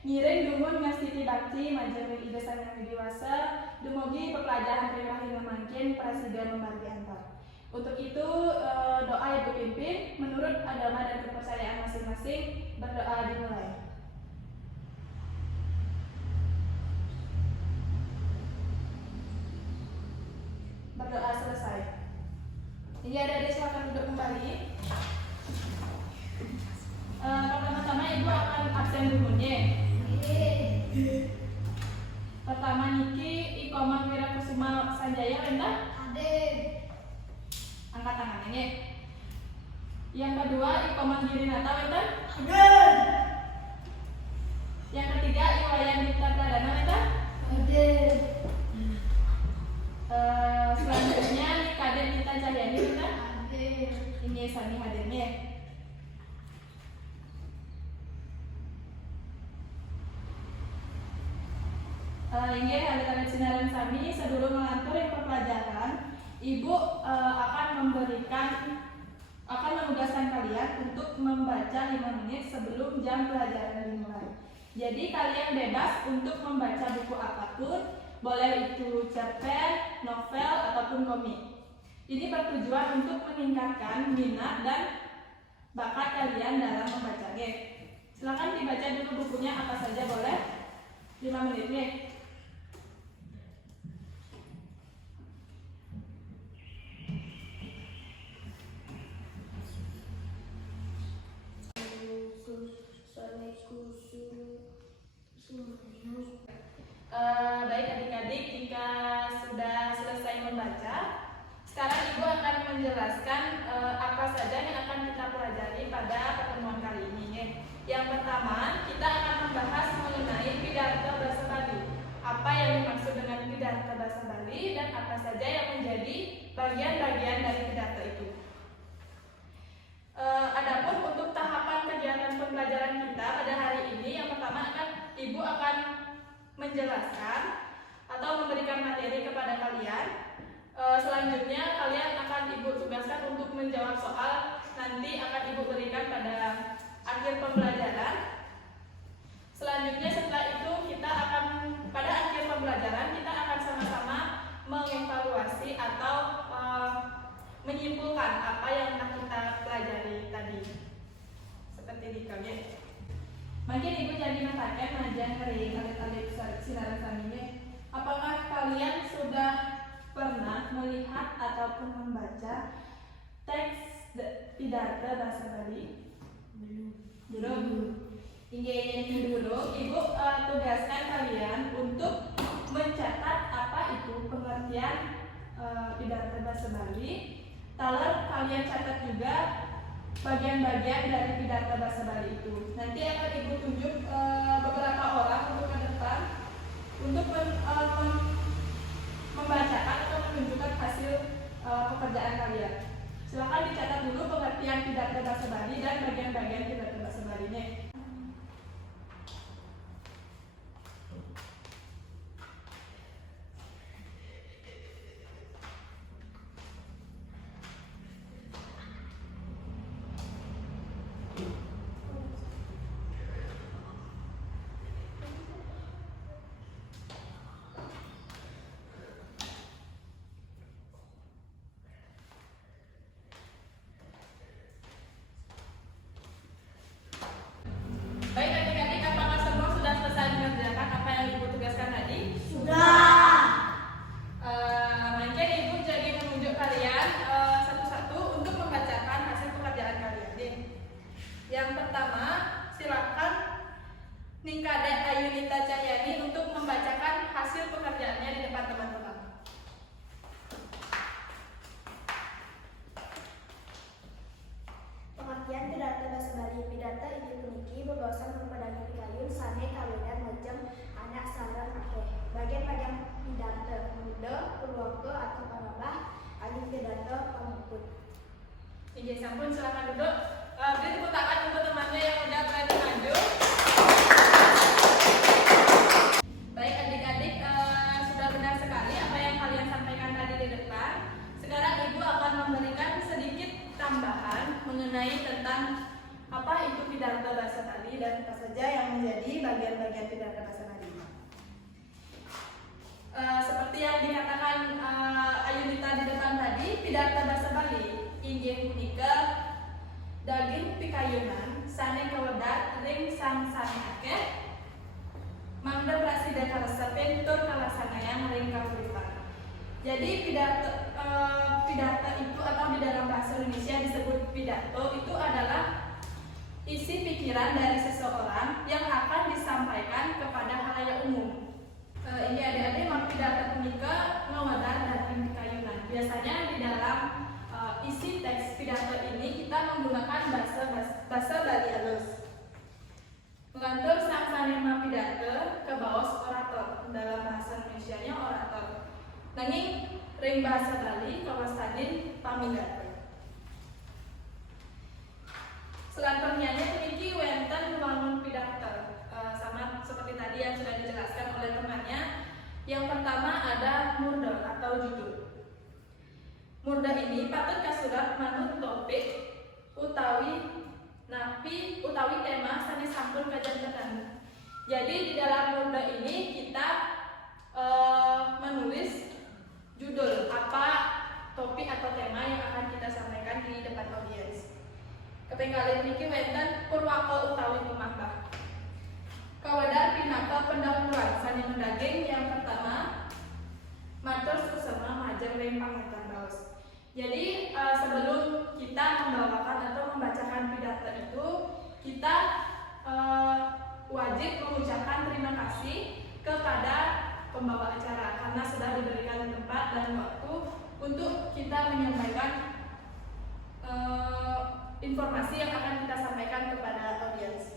Ngiring dumun ngasiti bakti majeng ide sang widiwasa dumugi pepelajaran pribadi mangkin prasida membagi antar. Untuk itu doa ibu pimpin menurut agama dan kepercayaan masing-masing, berdoa dimulai. Berdoa selesai. Ini adik-adik silakan duduk kembali. Pertama-tama ibu akan absen dumunnya. Pertama Niki Ikomang Wirakusuma Sanjaya Renda. Angkat tangannya. Yang kedua Ikomang Girinata Renda. Yang ketiga Iwayan Dipta Pradana Renda. Selanjutnya Kadek Nita Cahyani Renda. Ini Sani hadirnya. Ini adik-adik sinaran kami sebelum mengatur yang pelajaran, ibu akan menugaskan kalian untuk membaca 5 menit sebelum jam pelajaran dimulai. Jadi kalian bebas untuk membaca buku apapun, boleh itu cerpen, novel ataupun komik. Ini bertujuan untuk meningkatkan minat dan bakat kalian dalam membacanya. Silakan dibaca dulu bukunya apa saja boleh. 5 menit nih. Baik adik-adik, jika sudah selesai membaca, sekarang ibu akan menjelaskan apa saja yang akan kita pelajari pada pertemuan kali ini. Yang pertama, kita akan membahas mengenai pidato bahasa Bali. Apa yang dimaksud dengan pidato bahasa Bali dan apa saja yang menjadi bagian-bagian dari pidato itu. Adapun untuk tahapan kegiatan pembelajaran kita pada hari ini, yang pertama ibu akan menjelaskan atau memberikan materi kepada kalian. Selanjutnya kalian akan ibu tugaskan untuk menjawab soal, nanti akan ibu berikan pada akhir pembelajaran. Selanjutnya setelah itu pada akhir pembelajaran kita akan sama-sama mengevaluasi atau menyimpulkan apa yang telah kita pelajari tadi. Seperti di kalian. Mungkin ibu jadi mengatakan majang dari alit-alit sinaran kami. Apakah kalian sudah pernah melihat ataupun membaca teks pidato bahasa Bali? Belum. Ini dulu, ibu tugaskan kalian untuk mencatat apa itu pengertian pidato bahasa Bali. Talar kalian catat juga bagian-bagian dari pidato bahasa Bali itu. Nanti akan ibu tunjuk beberapa orang untuk ke depan untuk membacakan atau menunjukkan hasil pekerjaan kalian. Silakan dicatat dulu pengertian pidato bahasa Bali dan bagian-bagian pidato bahasa Balinya. Yang pertama, silakan Nikadek Ayunita Cahyani untuk membacakan hasil pekerjaannya di depan teman-teman. Pengertian pidato bahasa Bali. Pidato inggih puniki bebaosan mempedagi pikayun sane kawedan majeng anak sareng akeh. Bagian-bagian pidato muda, purwaktu atau parabah, alih pidato pamuput. Ijin sampun, silakan duduk. Beri tepuk tangan untuk temannya yang udah berani maju. Baik adik-adik, sudah benar sekali apa yang kalian sampaikan tadi di depan. Sekarang ibu akan memberikan sedikit tambahan mengenai tentang apa itu pidato bahasa Bali dan apa saja yang menjadi bagian bagian-bagian pidato bahasa Bali. Seperti yang dikatakan Ayunita di depan tadi, pidato bahasa Bali inggih punika daging pikayunan sane kawedat ring sang sane akeh mangda prasida kalasepen tur kalasanayang ring kauripan. Jadi pidato itu atau di dalam bahasa Indonesia disebut pidato itu adalah isi pikiran dari seseorang yang akan disampaikan kepada halayak umum. Ini adik-adik mak pidato punika ngawadar daging pikayunan. Biasanya di dalam isi teks pidato ini kita menggunakan bahasa Bali halus. Mengatur sang sanema pidato ke bawah orator, dalam bahasa Indonesianya orator. Nanging ring bahasa Bali kawasanin pamidato. Selanjutnya memiliki wenten wangun pidato. Sama seperti tadi yang sudah dijelaskan oleh temannya. Yang pertama ada murda atau judul. Murda ini patut kasurat manut topik utawi tema sanes sampun kajantenan. Jadi di dalam murda ini kita menulis judul apa topik atau tema yang akan kita sampaikan di depan audiens. Kepenggalian niki wenten purwako utawi pemambah. Kawadar pinaka pendahuluan sani mendaging yang pertama matur susema majeng ring pangetan raos. Jadi sebelum kita membawakan atau membacakan pidato itu, kita wajib mengucapkan terima kasih kepada pembawa acara karena sudah diberikan tempat dan waktu untuk kita menyampaikan informasi yang akan kita sampaikan kepada audiens.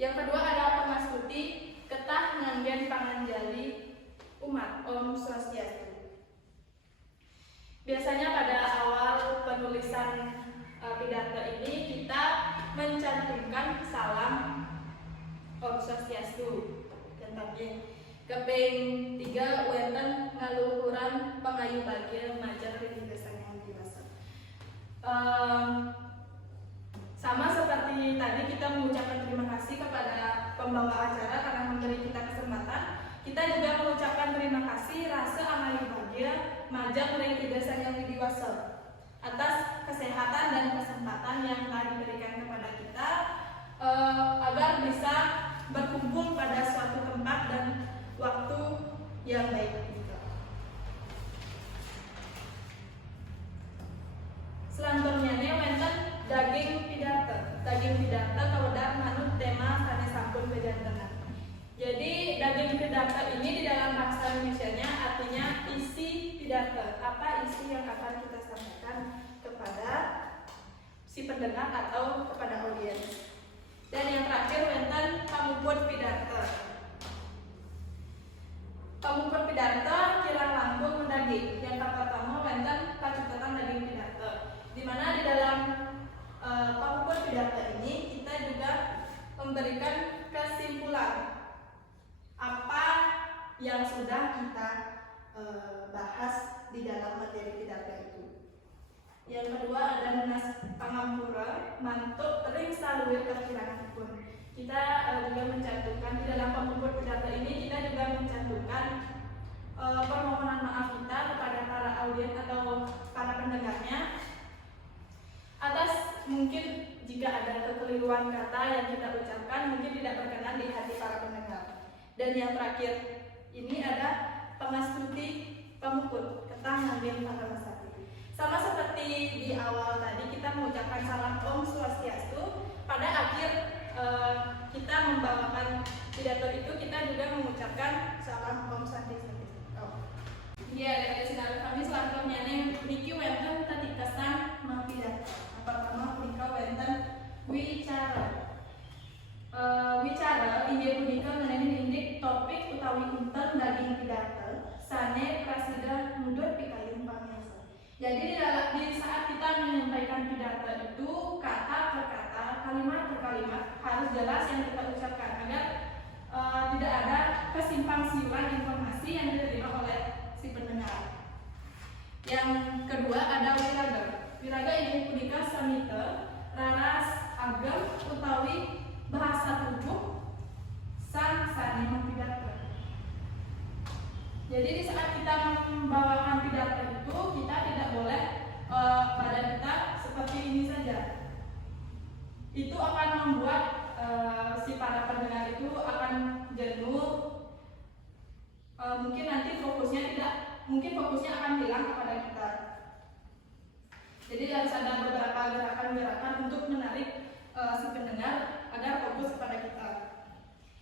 Yang kedua adalah pengastuti ketah nganggen panganjali umat Om Swastiastu. Biasanya pada awal penulisan pidato ini kita mencantumkan salam Om Swastiastu. Contohnya keping 3 wenten ngaluhuran pangayu bagia majang ring desan yang dibasa. Sama seperti tadi kita mengucapkan terima kasih kepada pembawa acara karena memberi kita kesempatan, kita juga mengucapkan terima kasih rasa amayu bahagia majang ring tigasan yang widiwasa atas kesehatan dan kesempatan yang telah diberikan kepada kita agar bisa berkumpul pada suatu tempat dan waktu yang baik juga. Selanjutnya wenten daging pidato kawadar manut tema sane sampun kejantenan. Jadi daging pidato ini di dalam bahasa Indonesianya artinya isi pidato. Apa isi yang akan kita sampaikan kepada si pendengar atau kepada audiens. Dan yang terakhir wenten pamuput pidato. Pamuput pidato kirang langkung mendaging. Yang pertama wenten pacutan daging pidato. Di mana di dalam pamuput pidato ini kita juga memberikan kesimpulan apa yang sudah kita bahas di dalam materi pidato itu. Yang kedua ada menas pangampura mantuk ring saluir kekiranganipun. Kita juga mencantumkan di dalam pamuput pidato ini kita juga mencantumkan permohonan maaf kita kepada para audien atau para pendengarnya atas mungkin jika ada kekeliruan kata yang kita ucapkan mungkin tidak berkenan di hati para pendengar. Dan yang terakhir ini ada pengastuti pamuput ketah nganggen pangamasati. Sama seperti di awal tadi kita mengucapkan salam Om Swastiastu, pada akhir kita membawakan pidato itu kita juga mengucapkan salam Om Swastiastu. Iya, dari sinar kami selanjutnya niki wenten tadi kesan pidato. Pertama punika wenten wicara. Wicara inggih punika menawi indik topik utawi unten daging pidato sane prasida mundur pikayun pamiasa. Jadi di saat kita menyampaikan pidato itu kata per kata, kalimat per kalimat harus jelas yang kita ucapkan agar tidak ada kesimpang siuran informasi yang diterima oleh si pendengar. Yang kedua ada wiraga. Wiraga ini punika samita raras agam utawi bahasa tubuh sang sane pidato. Jadi di saat kita membawakan pidato itu kita tidak boleh badan kita seperti ini saja. Itu akan membuat si para pendengar itu akan jenuh. Mungkin nanti fokusnya akan hilang kepada kita. Jadi harus ada beberapa gerakan-gerakan untuk menarik si pendengar agar fokus kepada kita.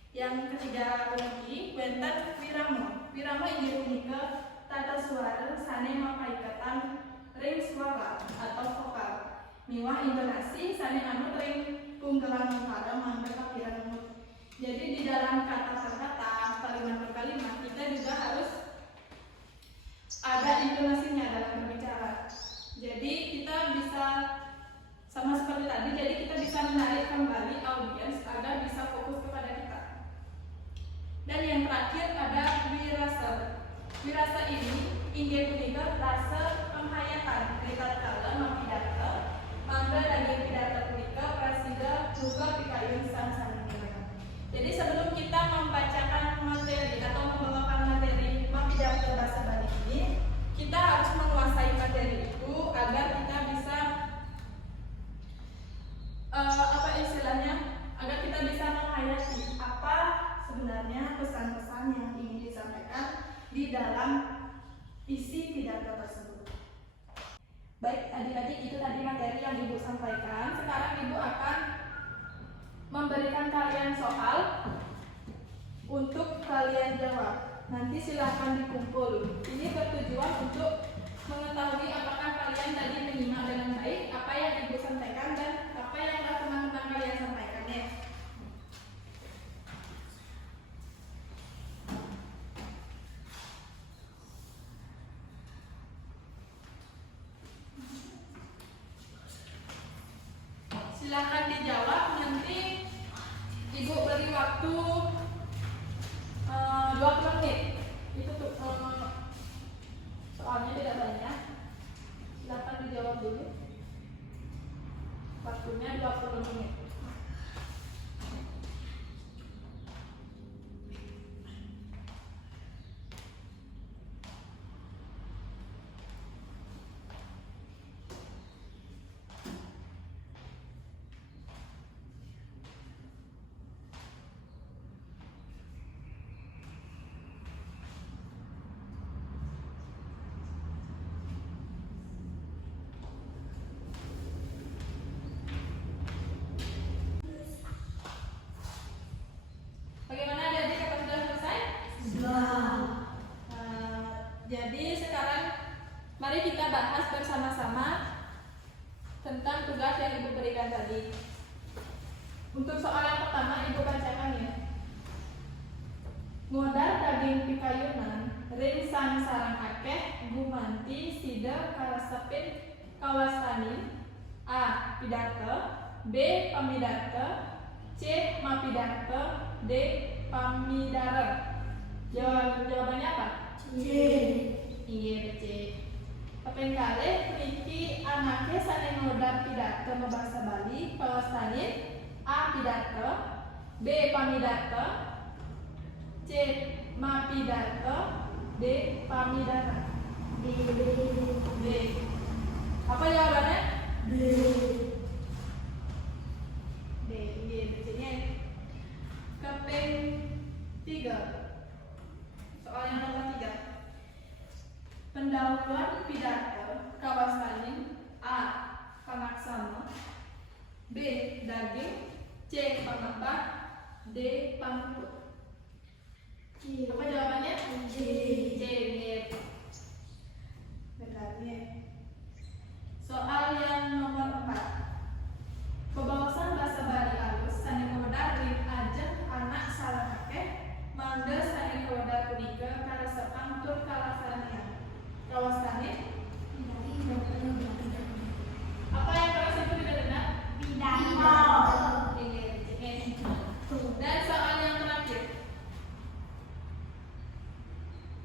Yang ketiga puniki wenten wirama. Wirama inggih punika tata suara sane mapaikatan ring suara atau vokal. Miwah intonasi sane anut ring punggelan mukara mangga kapiran mut. Jadi di dalam kata-kata, kalimat per kalimat kita juga harus ada intonasinya dalam berbicara. Jadi kita bisa sama seperti tadi, jadi kita bisa menarik kembali audiens agar bisa fokus kepada kita. Dan yang terakhir ada wirasa. Wirasa ini inggih punika rasa penghayatan ritatkala mapidato mangga daging pidato punika prasida juga pikayun sang sanungan. Jadi sebelum kita membacakan materi atau membawakan materi mapidato bahasa Bali ini, kita harus menguasai materi itu agar kita bisa agar kita bisa menghayati apa sebenarnya pesan-pesan yang ingin disampaikan di dalam isi pidato tersebut. Baik adik-adik, itu tadi materi yang Ibu sampaikan. Sekarang Ibu akan memberikan kalian soal untuk kalian jawab. Nanti silahkan dikumpul. Ini bertujuan untuk mengetahui apakah kalian tadi menyimak dengan baik apa yang Ibu sampaikan dan apa yang telah teman-teman kalian sampaikan ya. Silahkan dijawab, nanti Ibu beri waktu 20 menit. Itu tuh soalnya tidak banyak. Silahkan dijawab dulu. Waktunya 20 menit. Bagaimana adik-adik, apa sudah selesai? Sudah. Jadi sekarang mari kita bahas bersama-sama tentang tugas yang Ibu berikan tadi. Untuk soal yang pertama Ibu bacakan ya. Ngodar daging pikayunan ring sang sarang akeh gumanti sida kalasepin kawastanin. A. Pidato. B. Pamidato. C. Mapidato. D. Pamidara. Jawabannya apa? C. Iya, C. Papen kalih puniki anake sane ngodar pidato bahasa Bali kawastanin. A. Pidato. B. Pamidato. C. Mapidato. D. Pamidara. B. Apa jawabannya? B. Iya, C-nya. Keping 3. Soal yang nomor 3. Pendahuluan pidato kawastanin. A. Panaksama. B. Daging. C. Pamebak. D. Pangkut. Apa jawabannya? C. Benarnya. Soal yang nomor 4. Pebawasan bahasa Bali alus sane kodar ring ajeng anak salah akeh mangga sane kodar punika karesepang tur kalasanean. Kawastane apa yang keras itu tidak benar? Pidato. Dan soal yang terakhir.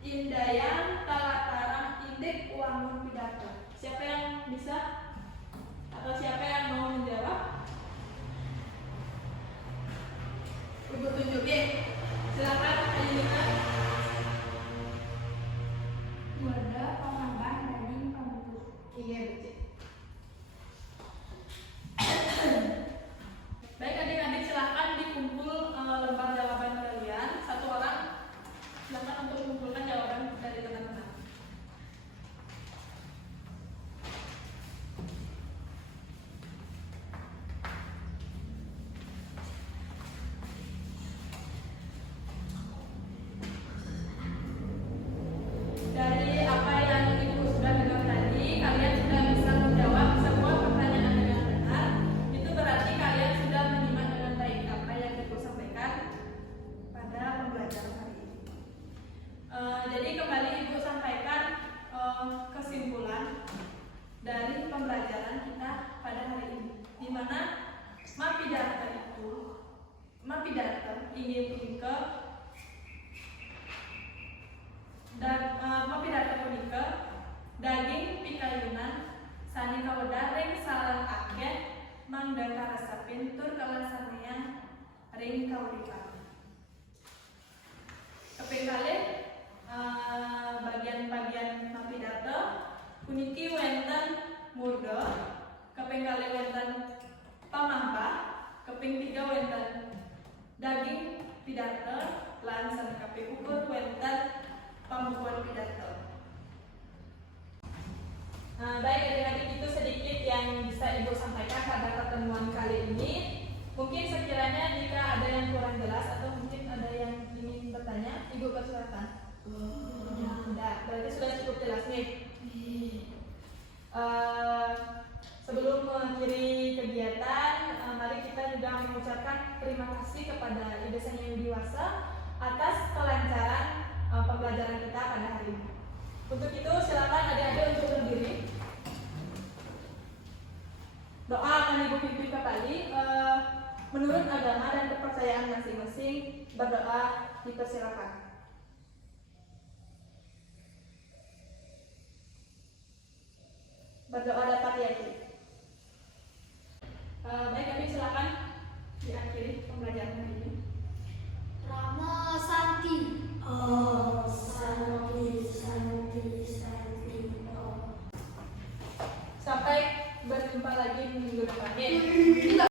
Indayan talatarang indek uangun pidato. Siapa yang bisa atau siapa yang mau menjawab? Ibu tunjuk ya. Silakan Ayuna. Murda, pamambah, daging, pembentuk. Iya betul. Baik adik-adik, silakan dikumpul lembar jawaban kalian. Satu orang silakan untuk mengumpulkan jawaban dari teman-teman. Dari apa yang Ibu sudah dengar tadi, kalian sudah bisa menjawab semua pertanyaan dengan benar. Itu berarti kalian sudah menyimak dengan baik apa yang Ibu sampaikan pada pembelajaran hari ini. Jadi kembali Ibu sampaikan kesimpulan dari pembelajaran kita pada hari ini, di mana Mapidata ingin ke dan Mapidata punika daging pikayunan sani kaweda ring sareng akeh mangda karasapin tur kalasanean ring kauripan. Kaping kalih bagian-bagian Mapidata puniki wenten murda, kaping kalih wenten pamambah, kaping tiga wenten daging pidata lan sami kaping ukur wenten pembukuan pidato. Baik adik-adik, itu sedikit yang bisa Ibu sampaikan pada pertemuan kali ini. Mungkin sekiranya jika ada yang kurang jelas atau mungkin ada yang ingin bertanya, Ibu persilakan. Sudah, berarti sudah cukup jelas nih. Sebelum mengakhiri kegiatan, mari kita juga mengucapkan terima kasih kepada Ibu Seni Widiwasa atas kelancaran pembelajaran kita pada hari ini. Untuk itu silakan adik-adik untuk berdiri. Doa akan Ibu pimpin kembali. Menurut agama dan kepercayaan masing-masing, berdoa dipersilakan. Berdoa dapat diakhiri. Baik, adik silakan diakhiri pembelajaran hari ini. Rama Santi. Oh, Santi, Santi, Santi. Oh. Sampai berjumpa lagi minggu depan.